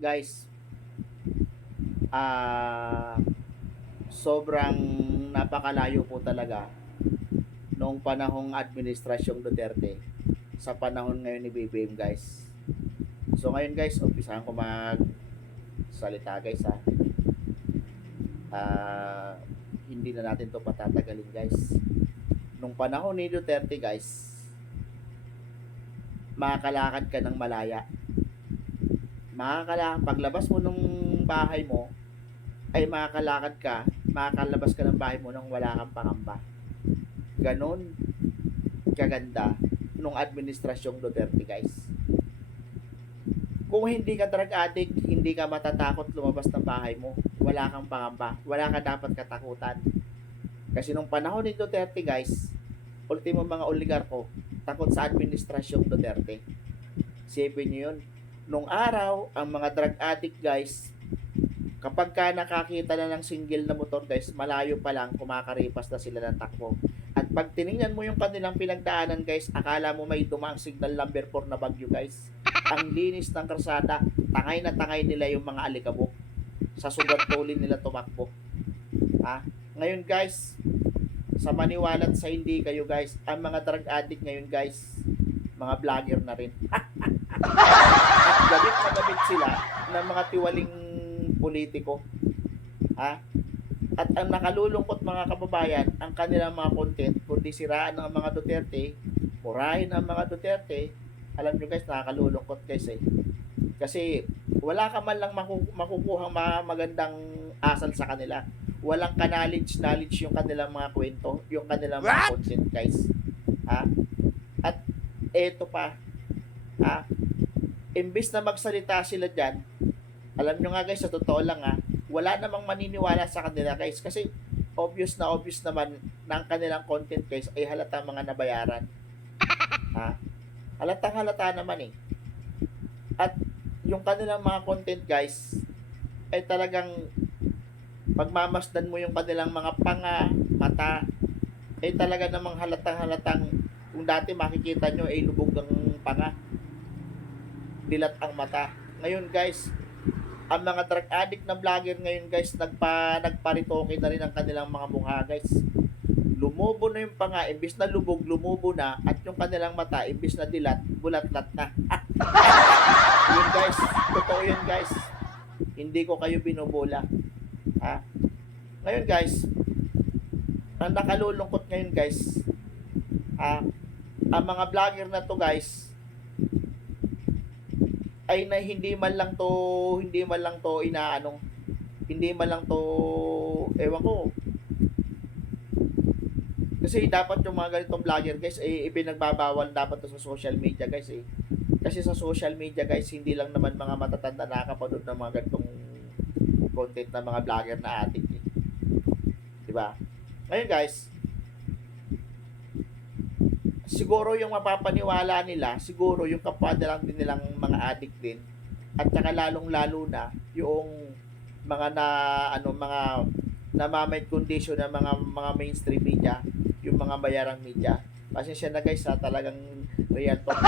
guys, ah sobrang napakalayo po talaga noong panahong administrasyong Duterte sa panahon ngayon ni BBM, guys. So ngayon guys, umpisahan ko magsalita guys ha. Ah, Hindi na natin to patatagalin guys. Nung panahon ni Duterte guys, makakalakad ka ng malaya. Paglabas mo nung bahay mo, ay makakalabas ka ng bahay mo nang wala kang pangamba. Ganon kaganda nung administrasyong Duterte guys. Kung hindi ka drug addict, hindi ka matatakot lumabas ng bahay mo. Wala kang pangamba. Wala ka dapat katakutan. Kasi nung panahon ni Duterte guys, ultimo mga oligarko, takot sa administrasyong Duterte. Sipin nyo yun. Nung araw, ang mga drug addict guys, kapag ka nakakita na ng single na motor guys, malayo pa lang, kumakaripas na sila ng takbo. At pag tiningnan mo yung kanilang pinagdaanan guys, akala mo may dumaang signal number 4 na bagyo guys. Ang linis ng karsada, tangay na tangay nila yung mga alikabok. Sa sugat tulin nila tumakbo. Ngayon guys, sa maniwala at sa hindi kayo guys, ang mga drug addict ngayon guys, mga vlogger na rin. At gamit na gamit sila ng mga tiwaling politiko. At ang nakalulungkot mga kababayan, ang kanilang mga content, kundi siraan ng mga Duterte, murahin ang mga Duterte. Alam nyo guys, nakakalulungkot guys eh. Kasi wala ka man lang makukuhang magandang asal sa kanila. Walang ka-knowledge yung kanilang mga kwento, yung kanilang mga content guys. At eto pa, imbis na magsalita sila dyan, alam nyo nga guys, sa totoo lang wala namang maniniwala sa kanila guys. Kasi obvious naman ng kanilang content guys ay halatang mga nabayaran. Halatang halata naman eh. At yung kanilang mga content guys ay talagang pagmamasdan mo yung kanilang mga mata ay talaga namang halatang kung dati makikita nyo ay lubog ang panga, dilat ang mata. Ngayon guys, ang mga drug addict na vlogger ngayon guys, nagparitoke na rin ang kanilang mga mukha guys. Lumubo na yung panga, imbis na lubog, lumubo na, at yung kanilang mata, imbis na dilat, bulat-lat na. Yun guys, totoo yun guys. Hindi ko kayo binubola. Ngayon guys, ang nakalulungkot ngayon guys, ang mga vlogger na to guys, ay na hindi man lang to ewan ko. Kasi dapat yung mga ganitong vlogger guys ay ipinagbabawal dapat to sa social media guys eh. Kasi sa social media guys, hindi lang naman mga matatanda nakakapanood ng mga ganitong content ng mga vlogger na addict eh. Diba? Ngayon guys, siguro yung mapapaniwala nila, siguro yung kapwa lang din nilang mga addict din. At saka lalong-lalo na yung mga mga namamay condition ng mga mainstream media, yung mga bayarang media. Pasensya na guys talagang real talk.